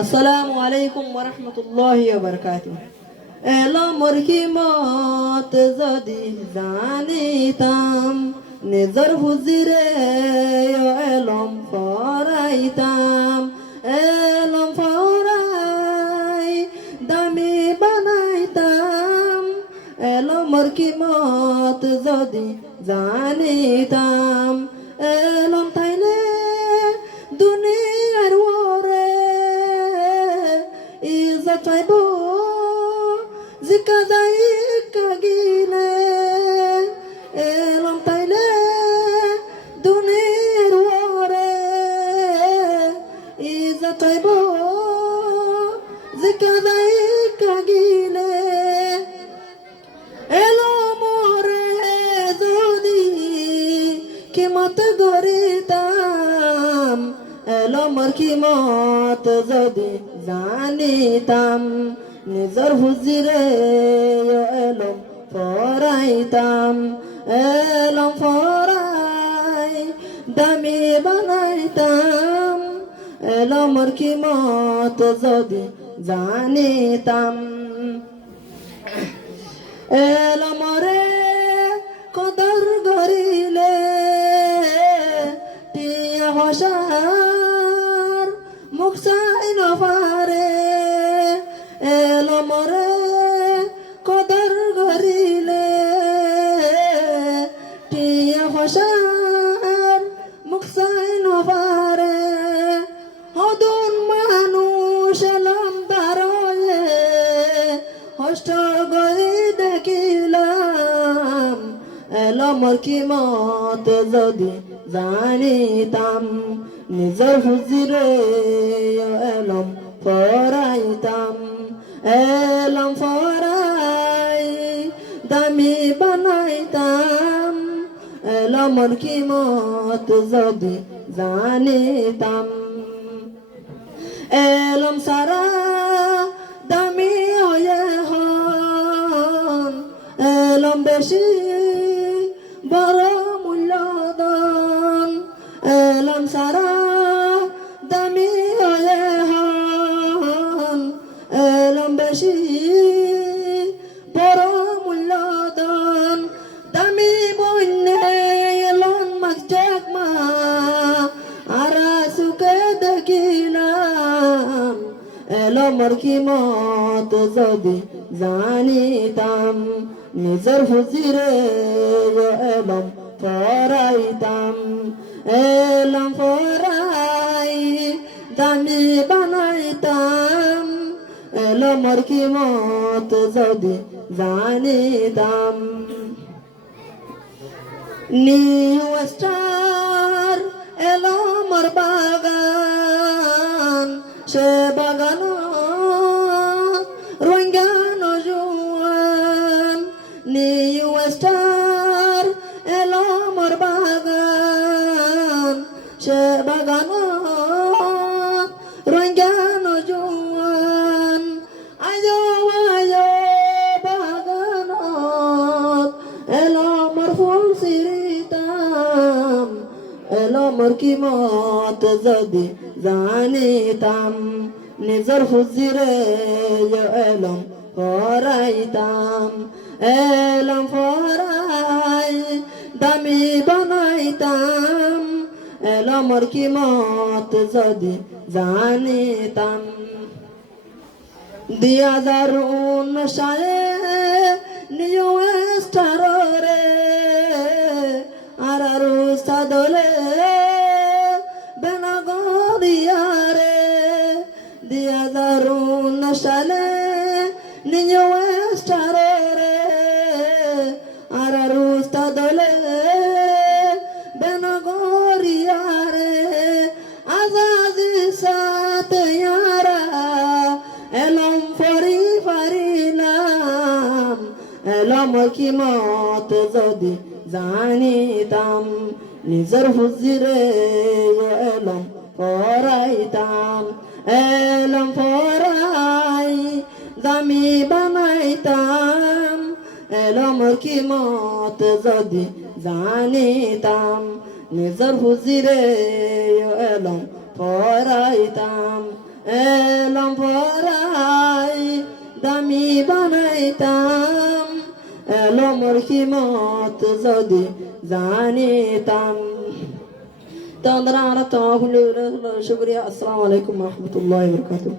আসসালামু আলাইকুম ওয়া রাহমাতুল্লাহি ওয়া বারাকাতুহু। এলমর কিমত যদি জানিতাম, নিজর হুজিরে এলম ফরাইতাম। এলম ফরাই দামি বানাইতাম, এলমর কিমত যদি জানিতাম। এলম তাইলে দুনিয়ার ওরে ইজ্জত পাইব, জিকা যাই কাগিলে। এলম তাইলে দুনিয়ার ওরে ইজ্জত পাইব, জিকা যাই কাগিলে। এলমরে যদি কিমত গরিতাম, এলমর কিমত যদি জানিতাম, নিজর হুজিরে এলম ফরাইতাম। এলম ফরাই দামি বানাইতাম, এলমর কিমত যদি জানিতাম। এলমরে কদর গরিলে টিয়া হসার মুখ চাই নপারে। এলমরে কদর গরিলে টিয়া হসার মুখ চাই নপারে। হদুন মানুষ এলম দারয়ে হষ্ট গরি দেখিলাম, এলমর কিমত যদি জানিতাম, নিজর হুজিরে এলম ফরাইতাম। এলম ফরাই দামি বানাইতাম, এলমর কিমত যদি জানিতাম। এলম সারা দামি হয়ে হন, এলম বেশি বড় মূল্যদান। এলম সারা দামি হয়ে হন, এলম বেশি বড় মূল্যদান। দামি বন্যে এলম মাস্টাক মা আরা সুখে দেখিলাম, এলমর কিমত যদি জানিতাম, নিজর হুজিরে এলম ফরাইতাম। এলম ফরাই দামি বানাইতাম, এলমর কিমত যদি জানিতাম। নিউ স্টার এলমর বাগান, সে বাগান রঙ্গান জুয়ান। নিউ স্টার এলমর বাগান, সে বাগান রঙ্গান জুয়ান। আয়ো আয়ো বাগানত এলমর ফুল সিরিতাম, এলমর কিমত যদি জানিতাম, নিজর হুজিরে এলম ফরাইতাম। এলম ফরাই দামি বানাইতাম, এলমর কিমত যদি জানিতাম। 2019 সালে নিউ স্টারে আর উস্তাদলে বেনাগরিয়ারে। 2019 সালে নিউ স্টারে আর উস্তাদলে বেনাগরিয়ারে। আজাদি সাথে ইয়ারা এলম ফরি ফারিলাম, এলমর কিমত যদি জানিতাম, নিজর হুজিরে এলম ফরাইতাম। এলম ফরাই দামি বানাইতাম, এলমর কিমত যদি জানিতাম, নিজর হুজিরে এলম পড়াইতাম এলম পড়াই দামি বানাইতাম এলমর কিমত যদি জানিতাম। তো আমরা তো শুক্রিয়া। আসসালামু আলাইকুম রহমতুল্লাহ বরকাতুহ।